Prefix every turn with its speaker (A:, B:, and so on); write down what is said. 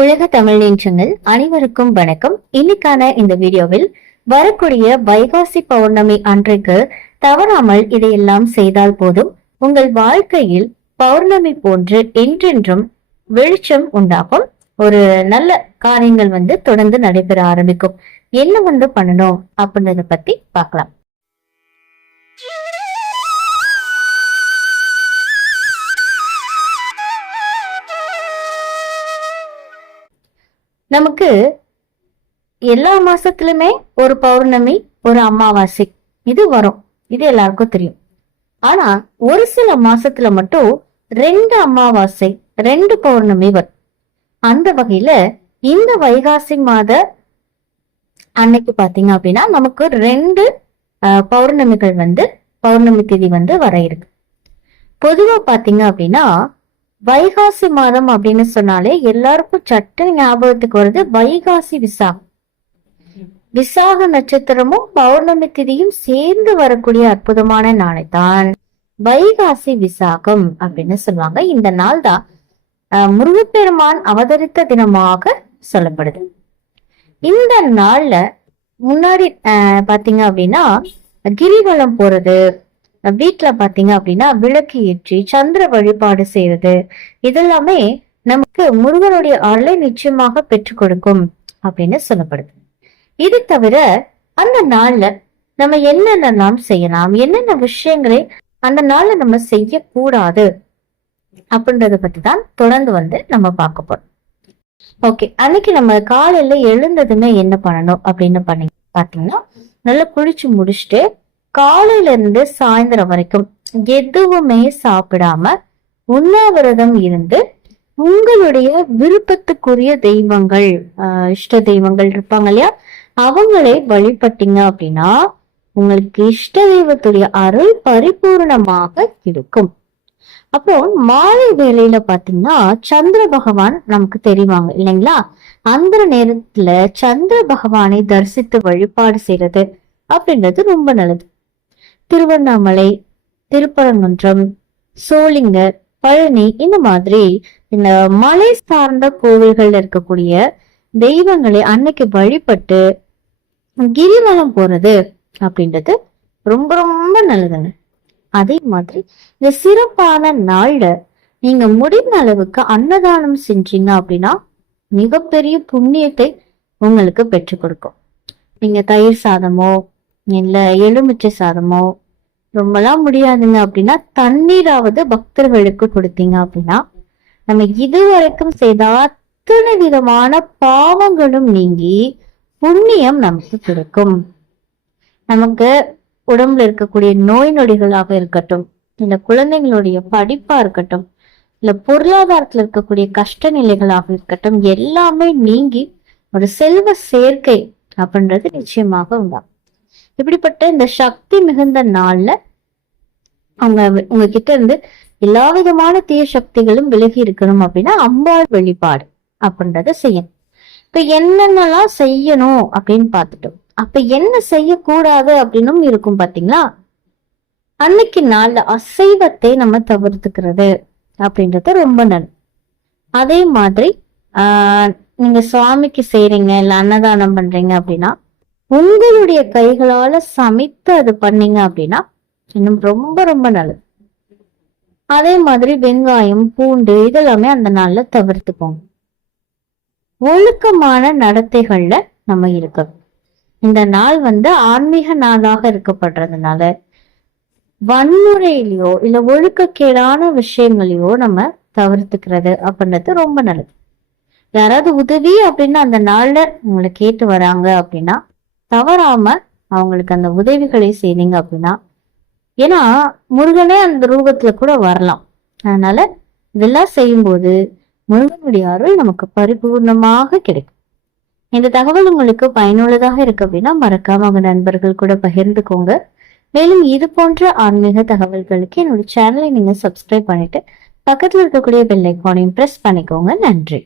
A: உலக தமிழ் நேற்றங்கள் அனைவருக்கும் வணக்கம். இன்னைக்கான இந்த வீடியோவில் வரக்கூடிய வைகாசி பௌர்ணமி அன்றைக்கு தவறாமல் இதையெல்லாம் செய்தால் போதும். உங்கள் வாழ்க்கையில் பௌர்ணமி போன்று என்றென்றும் வெளிச்சம் உண்டாகும். ஒரு நல்ல காரியங்கள் வந்து தொடர்ந்து நடைபெற ஆரம்பிக்கும். என்ன வந்து பண்ணணும் அப்படின்றத பத்தி பார்க்கலாம். நமக்கு எல்லா மாசத்துலயுமே ஒரு பௌர்ணமி ஒரு அமாவாசை இது வரும். இது எல்லாருக்கும் தெரியும். ஆனா ஒரு சில மாசத்துல மட்டும் ரெண்டு அமாவாசை ரெண்டு பௌர்ணமி வரும். அந்த வகையில இந்த வைகாசி மாத அன்னைக்கு பாத்தீங்க அப்படின்னா நமக்கு ரெண்டு பௌர்ணமிகள் வந்து பௌர்ணமி திதி வந்து வர இருக்கு. பொதுவா பாத்தீங்க அப்படின்னா வைகாசி மாதம் அப்படின்னு சொன்னாலே எல்லாருக்கும் சட்டு ஞாபகத்துக்கு வருது வைகாசி விசாகம். விசாக நட்சத்திரமும் பௌர்ணமி திதியும் சேர்ந்து வரக்கூடிய அற்புதமான நாளை தான் வைகாசி விசாகம் அப்படின்னு சொல்லுவாங்க. இந்த நாள் தான் முருகப்பெருமான் அவதரித்த தினமாக சொல்லப்படுது. இந்த நாள்ல முன்னாடி அஹ், பாத்தீங்க அப்படின்னா கிரிவலம் போறது வீட்டுல பாத்தீங்க அப்படின்னா விளக்கு ஏற்றி சந்திர வழிபாடு செய்யறது இதெல்லாமே நமக்கு முருகனுடைய அருளை நிச்சயமாக பெற்றுக் கொடுக்கும் அப்படின்னு சொல்லப்படுது. இது தவிர அந்த நாள்ல நம்ம என்னென்னலாம் செய்யலாம் என்னென்ன விஷயங்களை அந்த நாள்ல நம்ம செய்யக்கூடாது அப்படின்றத பத்தி தான் தொடர்ந்து வந்து நம்ம பார்க்க போறோம். ஓகே அன்னைக்கு நம்ம காலையில எழுந்ததுமே என்ன பண்ணணும் அப்படின்னு பண்ணி பாத்தீங்கன்னா நல்லா குளிச்சு முடிச்சுட்டு காலையில இருந்து சாயந்தரம் வரைக்கும் எதுவுமே சாப்பிடாம உண்ணாவிரதம் இருந்து உங்களுடைய விருப்பத்துக்குரிய தெய்வங்கள் இஷ்ட தெய்வங்கள் இருப்பாங்க இல்லையா? அவங்களை வழிபட்டீங்க அப்படின்னா உங்களுக்கு இஷ்ட தெய்வத்துடைய அருள் பரிபூர்ணமாக இருக்கும். அப்போ மாலை வேலையில பாத்தீங்கன்னா சந்திர பகவான் நமக்கு தெரிவாங்க இல்லைங்களா? அந்த நேரத்துல சந்திர பகவானை தரிசித்து வழிபாடு செய்யறது அப்படின்றது ரொம்ப நல்லது. திருவண்ணாமலை திருப்பரங்குன்றம் சோளிங்கர் பழனி இந்த மாதிரி இந்த மலை சார்ந்த கோவில்கள்ல இருக்கக்கூடிய தெய்வங்களை அன்னைக்கு வழிபட்டு கிரிவலம் போறது அப்படின்றது ரொம்ப ரொம்ப நல்லதுங்க. அதே மாதிரி இந்த சிறப்பான நாள்ல நீங்க முடிந்த அளவுக்கு அன்னதானம் செஞ்சீங்க அப்படின்னா மிகப்பெரிய புண்ணியத்தை உங்களுக்கு பெற்றுக் கொடுக்கும். நீங்க தயிர் சாதமோ இல்லை எலுமிச்சை சாதமோ ரொம்பலாம் முடியாதுங்க. அப்படின்னா தண்ணீராவது பக்தர்களுக்கு கொடுத்தீங்க அப்படின்னா நம்ம இதுவரைக்கும் செய்த அத்தனை விதமான பாவங்களும் நீங்கி புண்ணியம் நமக்கு கிடைக்கும். நமக்கு உடம்புல இருக்கக்கூடிய நோய் நொடிகளாக இருக்கட்டும் இல்ல குழந்தைங்களுடைய படிப்பா இருக்கட்டும் இல்ல பொருளாதாரத்துல இருக்கக்கூடிய கஷ்ட நிலைகளாக இருக்கட்டும் எல்லாமே நீங்கி ஒரு செல்வ சேர்க்கை அப்படின்றது நிச்சயமாக உண்டாகும். இப்படிப்பட்ட இந்த சக்தி மிகுந்த நாள்ல அவங்க உங்ககிட்ட இருந்து எல்லா விதமான தீய சக்திகளும் விலகி இருக்கணும் அப்படின்னா அம்பாள் வழிபாடு அப்படின்றத செய்யணும். இப்ப என்னென்னலாம் செய்யணும் அப்படின்னு பார்த்துட்டோம். அப்ப என்ன செய்யக்கூடாது அப்படின்னும் இருக்கும் பாத்தீங்களா? அன்னைக்கு நாள்ல அசைவத்தை நம்ம தவிர்த்துக்கிறது அப்படின்றது ரொம்ப நல்லது அதே மாதிரி ஆஹ் நீங்க சுவாமிக்கு செய்றீங்க இல்ல அன்னதானம் பண்றீங்க அப்படின்னா உங்களுடைய கைகளால சமைத்து அது பண்ணீங்க அப்படின்னா இன்னும் ரொம்ப ரொம்ப நல்லது. அதே மாதிரி வெங்காயம் பூண்டு இதெல்லாமே அந்த நாள்ல தவிர்த்துக்கோங்க. ஒழுக்கமான நடத்தைகள்ல நம்ம இருக்கணும். இந்த நாள் வந்து ஆன்மீக நாளாக இருக்கப்படுறதுனால வன்முறையிலையோ இல்ல ஒழுக்கக்கேடான விஷயங்களையோ நம்ம தவிர்த்துக்கிறது அப்படின்றது ரொம்ப நல்லது. யாராவது உதவி அப்படின்னு அந்த நாள்ல உங்களை கேட்டு வராங்க அப்படின்னா தவறாம அவங்களுக்கு அந்த உதவிகளை செய்தீங்க அப்படின்னா ஏன்னா முருகனே அந்த ரூபத்துல கூட வரலாம். அதனால இதெல்லாம் செய்யும்போது முருகனுடைய அருள் நமக்கு பரிபூர்ணமாக கிடைக்கும். இந்த தகவல் உங்களுக்கு பயனுள்ளதாக இருக்கு அப்படின்னா மறக்காம உங்க நண்பர்கள் கூட பகிர்ந்துக்கோங்க. மேலும் இது போன்ற ஆன்மீக தகவல்களுக்கு என்னுடைய சேனலை நீங்க சப்ஸ்கிரைப் பண்ணிட்டு பக்கத்தில் இருக்கக்கூடிய பெல் ஐக்கானையும் ப்ரெஸ் பண்ணிக்கோங்க. நன்றி.